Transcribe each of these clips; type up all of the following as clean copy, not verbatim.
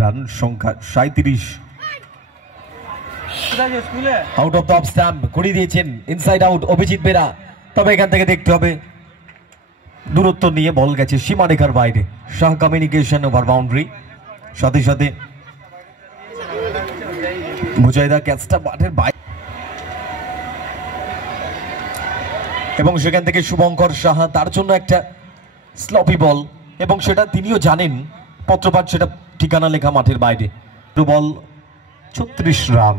Run সংখ্যা 37। Out of the of stamp করে দিয়েছেন ইনসাইড আউট অভিজিৎ বেরা। তবে এখান থেকে দেখতে হবে দূরত্ব নিয়ে বল গেছে সীমারেখার বাইরে। শাহ কমিউনিকেশন ওভার বাউন্ডারি, সাথে সাথে মুজাহিদা ক্যাচটা মাঠের বাইরে এবং সেখান থেকে শুভঙ্কর সাহা, তার জন্য একটা স্লপি বল এবং সেটা তিনিও জানেন, পত্রপাঠ সেটা ঠিকানা লেখা মাঠের বাইরে। বল 36 রান।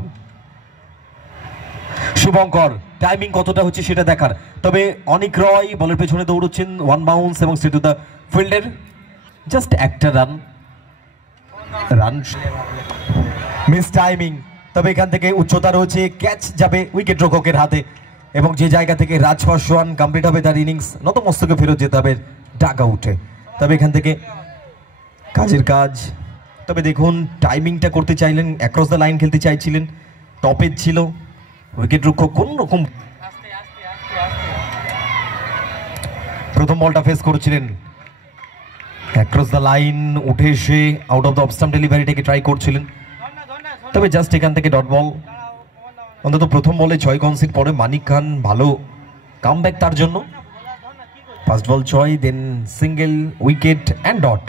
শুভঙ্কর টাইমিং কতটা হচ্ছে সেটা দেখার। তবে অনিক রয় বলের পেছনে দৌড়চ্ছেন, ওয়ান বাউন্স এবং সেট টু দ্য ফিল্ডের জাস্ট একটা রান। Miss timing. তবে এখান থেকে উচ্চতা রয়েছে, ক্যাচ যাবে উইকেট রক্ষকের হাতে এবং যে জায়গা থেকে রাজ পাসওয়ান কমপ্লিট হবে তার ইনিংস, নতমস্তকে ফেরত যেতে হবে ডাগ আউটে। তবে এখান থেকে কাজের কাজ। তবে দেখুন টাইমিংটা করতে চাইলেন, অ্যাক্রস দ্য লাইন খেলতে চাইছিলেন, টপের ছিল উইকেট রক্ষক কোন রকম প্রথম বলটা ফেস করেছিলেন, অ্যাক্রস দ্য লাইন উঠে এসে out of the off stump ডেলিভারিটাকে ট্রাই করছিলেন। তবে জাস্ট এখান থেকে ডট বল। অন্তত প্রথম বলে 6 কনসিড পরে মানিক খান, ভালো কামব্যাক তার জন্য। First ball 6, then single, wicket and dot.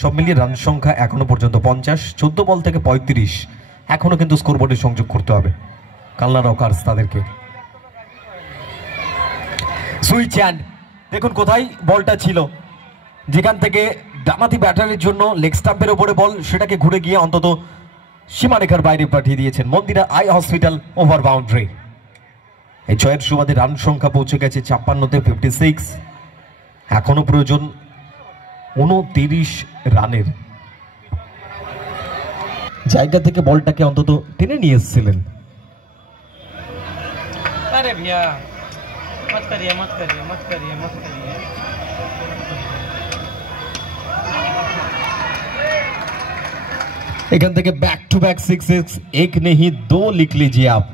সব মিলিয়ে রান সংখ্যা এখনো পর্যন্ত 50। 14 বল থেকে 35। এখনো কিন্তু স্কোরবোর্ডে সংযোগ করতে হবে কালনা রকার্স তাদেরকে। সুইচ হ্যান্ড, দেখুন কোথায় বলটা ছিল, যেখান থেকে ডামাতি ব্যাটারের জন্য লেগ স্টাম্পের ওপরে বল, সেটাকে ঘুরে গিয়ে অন্তত সীমারেখার বাইরে পাঠিয়ে দিয়েছেন মন্দিরা আই হসপিটাল ওভার বাউন্ডারি। এই 6-এর সুবাদে রান সংখ্যা পৌঁছে গেছে 56-তে 56। এখনো প্রয়োজন 29 রানের। জায়গা থেকে বলটাকে অন্তত টেনে নিয়ে এসেছিলেন। एखान থেকে बैक टू बैक 6 एक नहीं 2 लिख लीजिए आप।